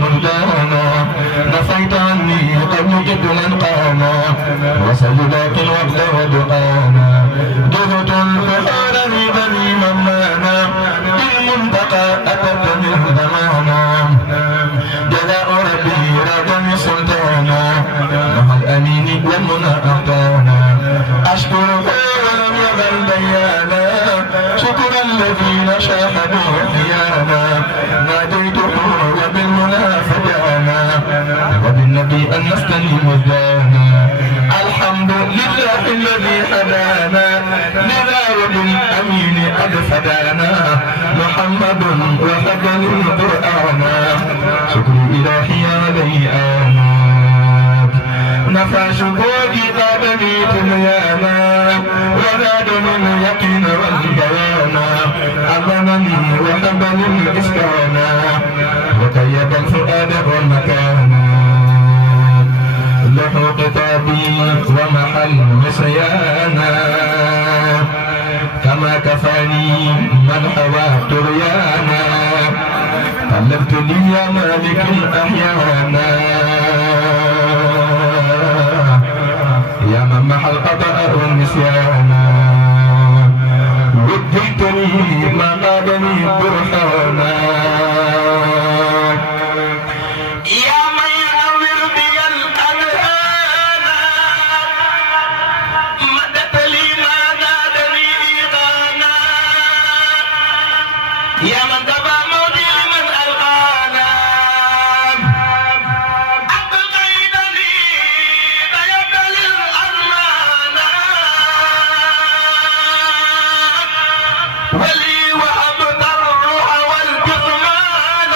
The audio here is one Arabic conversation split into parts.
ملدانا نفيت عني قبل جدلا قانا وسيلاقي الوقت ودقانا دهت البحار بني ممانا بالمنتقى أتت من زمانا جزاء ربي رادني سلطانا مع الأمين والمنى أعطانا أشكره ولم يزل بيانا شكر الذين شاهدوا حيانا ناديته وبالمنى فجانا وبالنبي أن نستلم وجدانا الحمد لله الذي هدانا لذا وبالأمين قد فدانا محمد وحبل القرآن شكر إلهي عليه آمات نفى شكوكي قابني تميانا وزادني اليقين والبيانا أمنني وحبل الإسكانا وطيب الفؤاد والمكانا له كتابي ومحل نسيانا كما كفاني من حوى طريانا طلبت لي يا مالك أحيانا يا من محى الخطأ والنسيانا وديتني ما قادني برهانا يا من دفع موتي لمن ألقانا أبقيتني ضيبت للأرمان ولي وهبت الروح والجثمان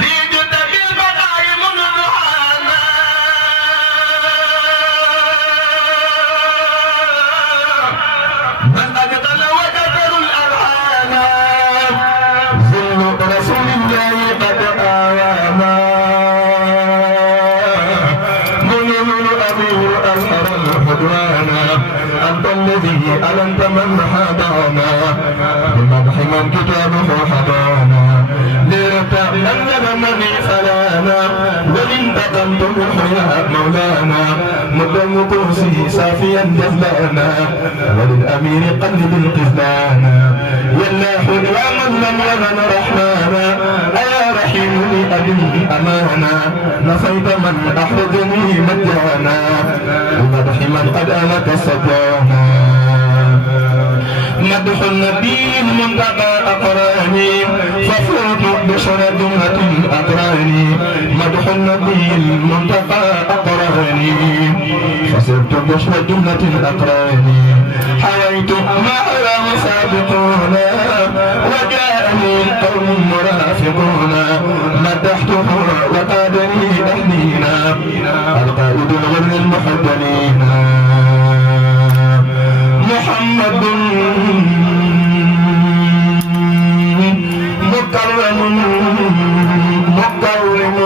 لي جد بالبقاء منذحانا من أقتل وكثر الأرحام رسول الله قد آوانا منير الأمير أزهر الحدوان أنت الذي ألنت من حدانا بمدح من كتابه حدانا ليتأمنني فلانا ولانتقمت منه يا مولانا مد النقوس سافيا جفلانا وللأمير قلب القفلانا والله يا من لم يغن رحمانا أيا رحيم لأبي أمانا نفيت من أحرجني مجانا ومدح من قد آلت سجانا مدح النبي المنتقى أقراني ففوت بشر جملة الأقران مدح النبي المنتقى أقراني فصرت بشر جملة الأقران حويت ما حواه سابقون وجاءني القوم مرافقون مدحته وقادني أهلينا القائد الغر المحبنين محمد مكرم مكرم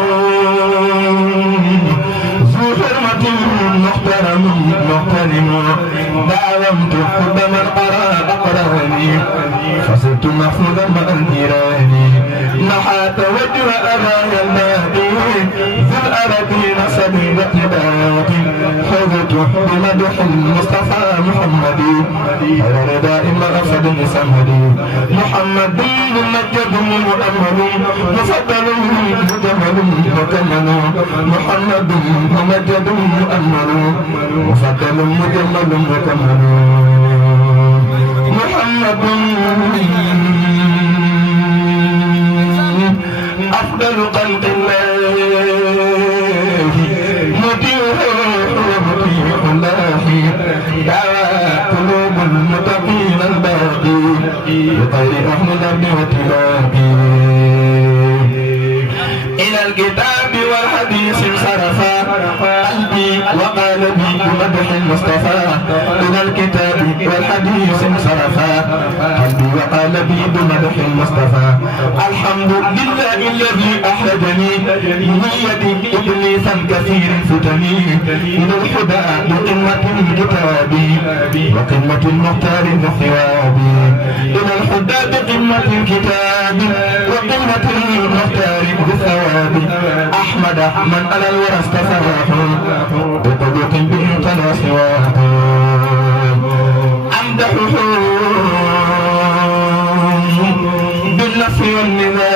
ذو حرمة محترم محترم دعوت حب من أقراني فصرت محفوظا مع الجيران نحات وجه أبايا المهدي ذو الأرضين سبيل اقتداء حوزت بمدح المصطفى محمد خير رداء ما أفد سمدي محمد ممجد مؤمل مفضل مجمل مكمل محمد ممجد مؤمل مفضل مجمل مكمل محمد أفضل خلق الله مطيع ومطيع الله دعوى قلوب المتقين الباقي بغير أهل الأرض وتلاقي إلى الكتاب والحديث انصرفا قلبي وقالبي بمدح المصطفى إلى الكتاب والحديث انصرفا قلبي وقالبي بمدح المصطفى الحمد لله الذي أحرجني من يد إبليسا كثير فتني إلى الهدى بقمة الكتاب وقمة المختار الثواب إلى الهدى بقمة الكتاب وقمة المختار بالثواب الثواب أحمد من على الورى استفاح بطبق به تناسواه أمدحه بالنفي والنظام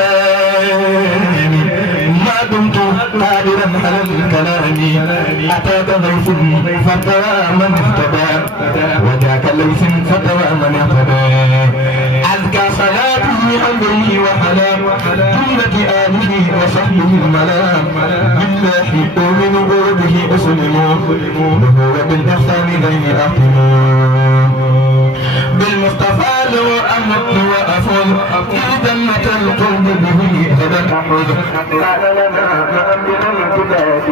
ما دمت قادرا على الكلام أتاك ضيف فتوى من اهتدى وجاك ليس فتوى من اهتدى أزكى صلاته أمره وحلام جملة آله وصحبه الملام بالله أؤمن بربه أسلم له وبالإحسان ذي أحكم بالمصطفى لو أمت وأفضل في جنة القلب به غدا أحد قال لنا مأمن الكتاب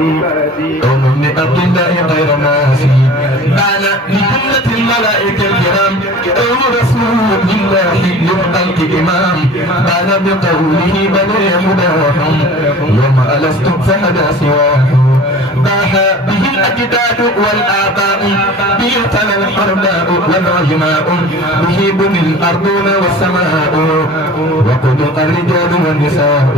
قوم لأبد الله غير ناسي قال لجملة الملائكة الكرام قول رسول لله للخلق إمام قال بقوله بني هداهم يوم ألست فهدى سواهم باح به الأجداد والآباء به تلا الحرباء والعجماء به بني الأرضون والسماء وقدق الرجال والنساء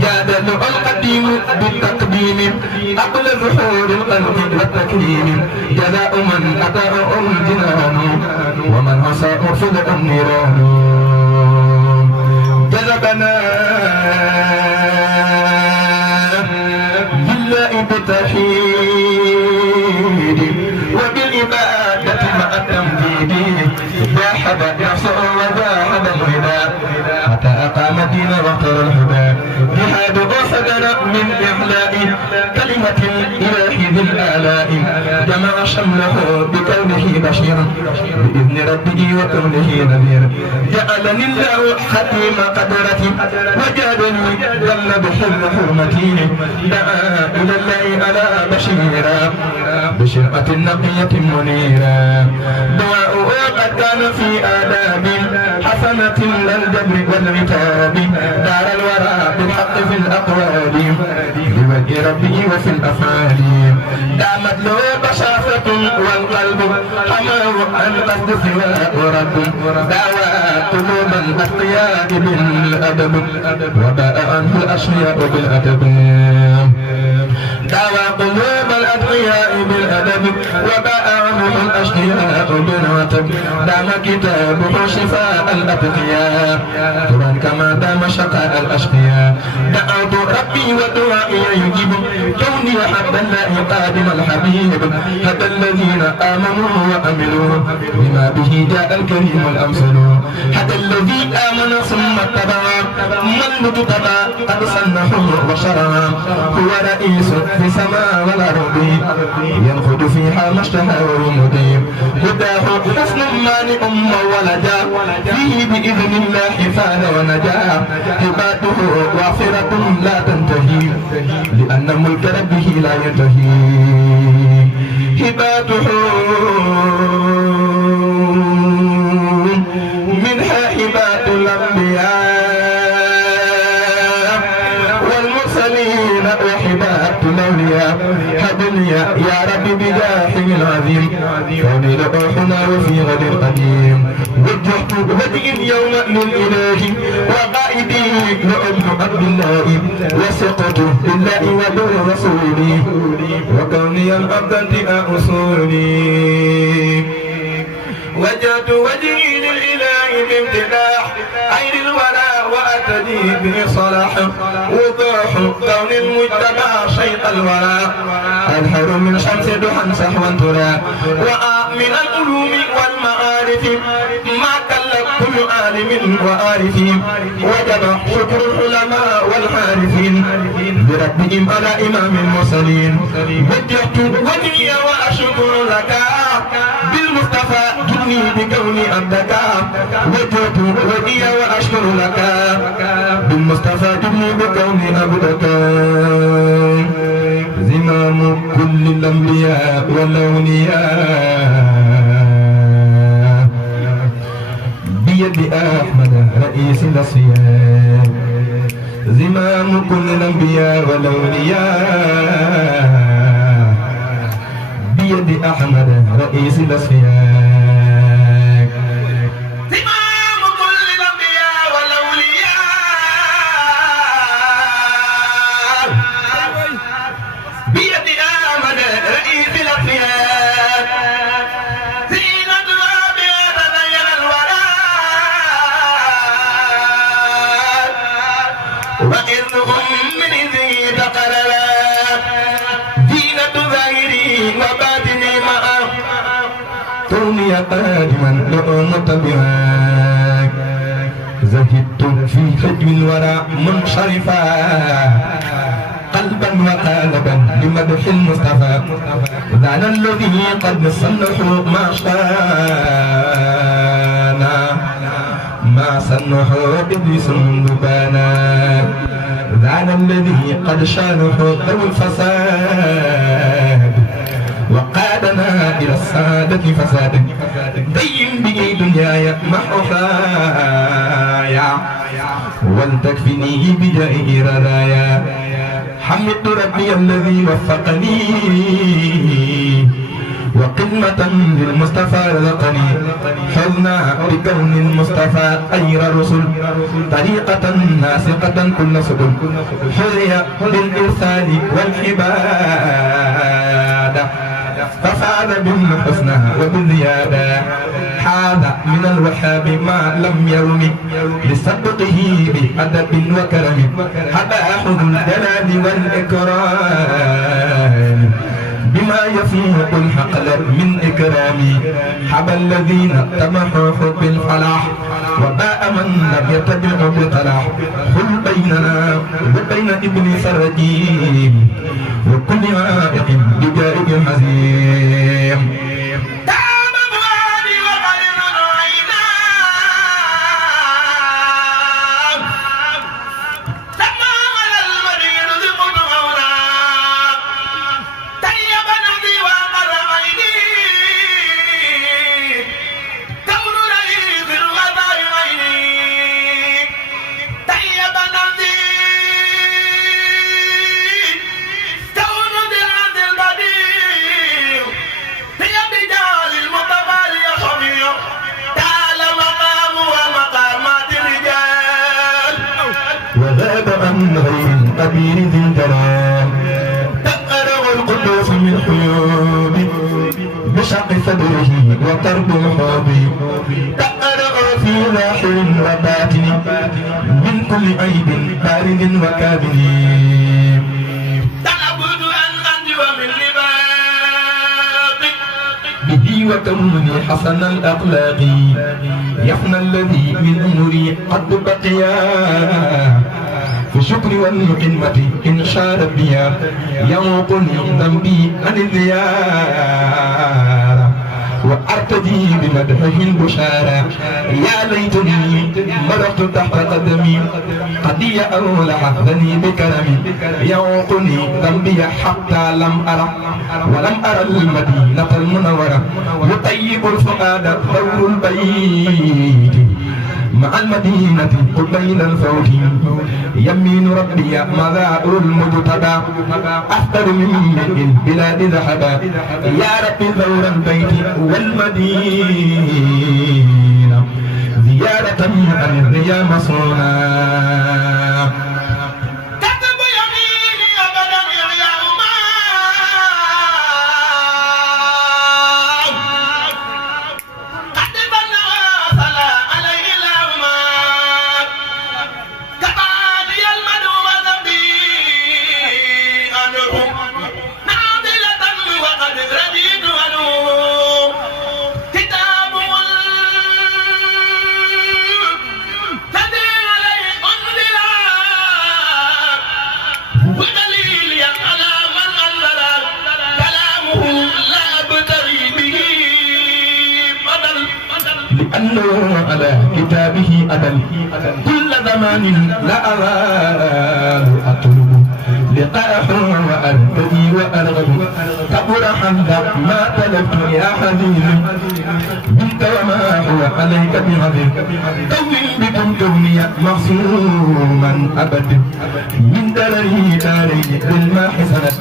جادل القديم بالتقديم قبل ظهور القلب والتكريم جزاء من أتاه الجنان ومن أساء فدأ النيران جذبنا بالله بالتوحيد وبالعبادة مع التمجيد جاحد نفسه وجاحد الهدى حتى أقام الدين واختار الهدى جهاد صدر من إحلاء كلمة الإله ذي الآلاء جمع شمله بكونه بشيرا بإذن ربه وكونه نذيرا جعلني الله حكيم قدرتي وجعلني جل بحلم حرمتي دعا إلى الله على بشيرا بشرعة نقية منيرا دعاؤه قد كان في آداب حسنة للجبر والعتاب دار الورى بالحق في الأقوال بوجه ربه وفي الأفعال دامت له بشاشة والقلب حماه عن قصد سواء رب دعوى قلوب الأتقياء بالأدب وباء عنه الأشقياء بالأدب دعوى قلوب الأتقياء بالأدب وباء عنه الأشقياء بالعتب دام كتابه شفاء الأتقياء قرآن كما دام شقاء الأشقياء دعوت ربي ودعائي يجيب كوني حب الله قادم الحبيب هدى الذين آمنوا وأملوا بما به جاء الكريم الأمثل هدى الذي آمن ثم اتبع من متبع قد صنه وشرع هو رئيس في السماء والأرض ينخد فيها ما اشتهى ويمضي هداه حسن مانع ولدا فيه بإذن الله فاز ونجا عباده وافرة لا تنتهي لأن ملك ربه لا ينتهي هباته منها هبات الأنبياء والمرسلين وهبات الأولياء هب لي يا رب بجاحه العظيم كوني لأوحنا وفي غد القديم وجهت وجهي اليوم للإله وقائدي لأبن عبد الله وثقت بالله ودور رسولي وكوني الأبد انتهاء أصولي وجهت وجهي للإله بامتداح عين الورى وأتدي به صلاح وضوح كون المجتمع شيء الورى أنهر من شمس دحا سحوا ترى ومن العلوم والمعارف ما كلف كل عالم وعارف وجب شكر العلماء والعارفين بربهم على إمام المرسلين وجهت وجهي وأشكر لك بالمصطفى جني بكوني عبدك وجهت وجهي وأشكر لك بالمصطفى جني بكوني عبدك زمام كل الأنبياء والأولياء بيد أحمد رئيس الأصفياء زمام كل الأنبياء والأولياء بيد أحمد رئيس الأصفياء زمام كل الأنبياء والأولياء وإذهم من ذي تقررا زينة ظاهري وباطني معه كوني قادما متبعا زهدت في حجم الورى منصرفا قلبا وقالبا لمدح المصطفى ذان الذي قد صنحوا ما شانا ما صنحوا إبليس ذبانا ذان الذي قد شانحوا ذوي الفساد وقادنا إلى السادة فساد دين به دنياي محوحايا ولتكفني بجائه ردايا حمدت ربي الذي وفقني وقمة للمصطفى رزقني حزنا بكون المصطفى خير الرسل طريقة ناسقة كل سبل حري بالإرسال والعبادة ففاز بالحسنى وبالزيادة حاذ من الوهاب ما لم يرم لسبقه بأدب وكرم حباه الجلال والإكرام بما يفوق الحقل من إكرامي حب الذين طمحوا بالفلاح وباء من لم يتبع بطلاح خل بيننا وبين إبليس الرجيم وكل عائق بجائب حزين كبير ذي الجلال تقرأ القدوس من حيوب بشق صدره وطرد الحوب تقرأ في ظاهر وباطن من كل عيب بارد وكابن تعبد أن أنجو من لباق به وكوني حسن الأخلاق يفنى الذي من أمري قد بقيا في الشكر والقمة إن شاء ربي ينقلني ذنبي عن الزيارة وأرتدي بمدحه البشارة يا ليتني مرقت تحت قدمي قد أولى ذني بكرمي ينقلني ذنبي حتى لم أرى ولم أرى المدينة المنورة يطيب الفؤاد دور البيت مع المدينة قبيل الفوت يمين ربي مذاعر المجتبى أفضل من البلاد ذهبا يا ربي ثور البيت والمدينة زيارة عن الريا مصونا على كتابه أدل كل زمان لا أزال أطلب لقاءه وأرتدي وأرغب كبر حمد ما تلفت يا حبيبي منك وما هو عليك بعظيم كون بكم كوني معصوما أبد من درري داري للماح سند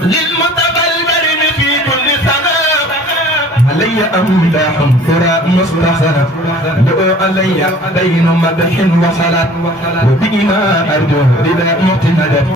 للمتبى البرم في كل سنة علي أمداح كرى مستحسنة لو علي دين مدح وصلاة وبما أرجو رداء